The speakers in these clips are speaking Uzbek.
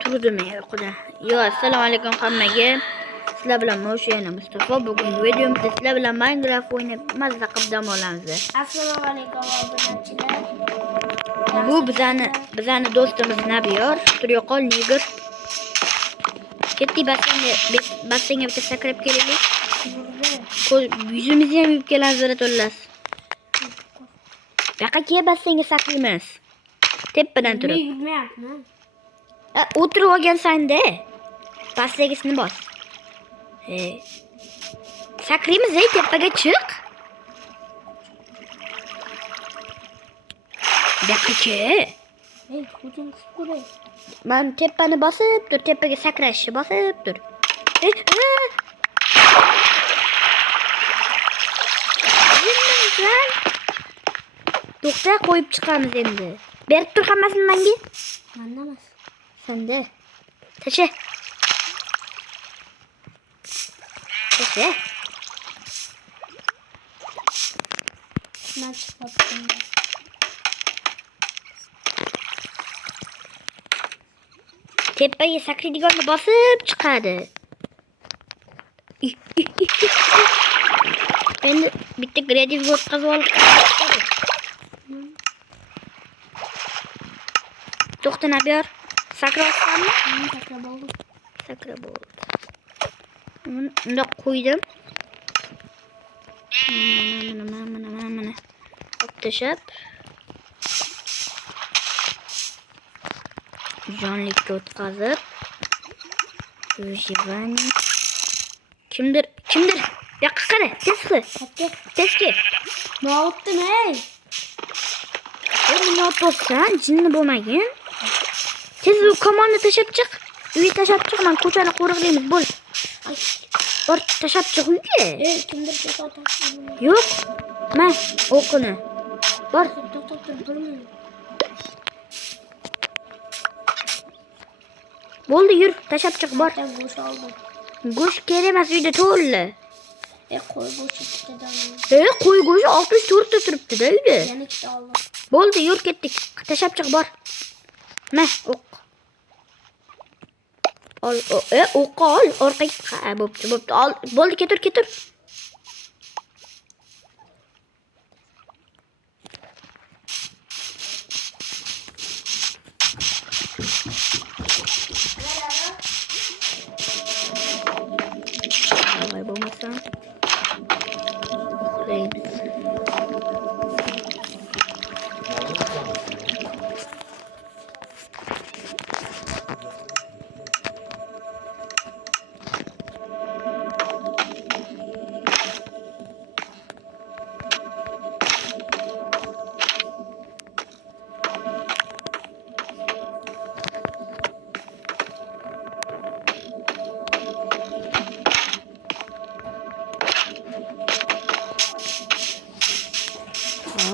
Turdim uyquda. Yo, assalomu alaykum hammaga. Sizlar bilan yana Mustafa. Bugungi videomizda sizlar bilan Minecraft o'ynab mazza qilib dam olamiz. Assalomu alaykum obunachilar. Bu bizani do'stimiz Nabiyor. Turyo qol Niger. Ketdi bassenga bitta sakrab kelaylik. Yuzimizni ham yuvib kelamiz to'llas. Yoqqa bassenga sakraymiz. Tepadan turib. O'tirib olgansan-da. Pastdagisini bos. Sakraymiz, tepaga chiq. Yoqqa. Men tepani bosib tur, tepaga sakrashni bosib tur. To'xta, qo'yib chiqamiz endi. Berib tur hammasini menga. Menda emas. Senda. Tasha. Tasha. Tepaga sakraydigonni bosib chiqadi. Endi bitta kreativ o'tkazib olib. To'xta Nabiyor. Sakrayapsanmi? Sakrab bo'ldi. Unda qo'ydim. Mana. O'tashab. Jonlikka o'tkazib. Выживание. Kimdir? Yoqqa qara, tezki. Nima o'tdim, ey? Nima o'tsan? Jinni bo'lmagin. Tez bu komonni tashab chiq. Uyga tashab chiq, men ko'chani qo'riqlaymiz, bo'l. Bor tashab chiq uyga. Kimdir kesatdi. Yo'q. Men o'qini. Bor. Bo'ldi, yur, tashab chiq, bor. Go'sht oldim. Go'sht kerak emas, uyda to'ldi. Qo'y go'shti ikkitadan. Qo'y go'shti 64 ta turibdi-da uyda. Yana ikkita oldim. Bo'ldi, yur ketdik. Tashab chiq, bor. Mana o'q. O'q ol, orqaga bo'pti. Ol, bo'ldi, ketur. Voy bo'lmasam.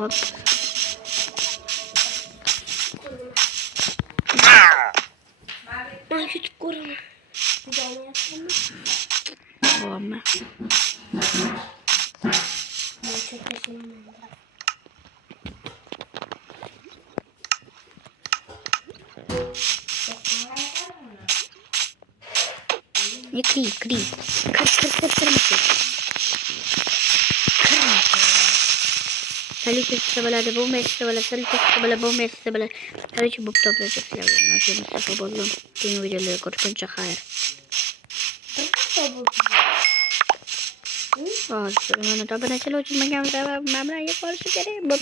Hop. Ben YouTube koruyorum. Bir daha ne yapayım mı? Olma. Ben çok yaşayayım. Ne kır. Salute istabala bu mestabala salute istabala bu mestabala. Короче, bu toplayacak silahlar. Nasıl Mustafa buldum. Yeni videoları korkunç hayır. Bazı. Onu da bana çalıyor. Çünkü ben yapar şu kere. Bu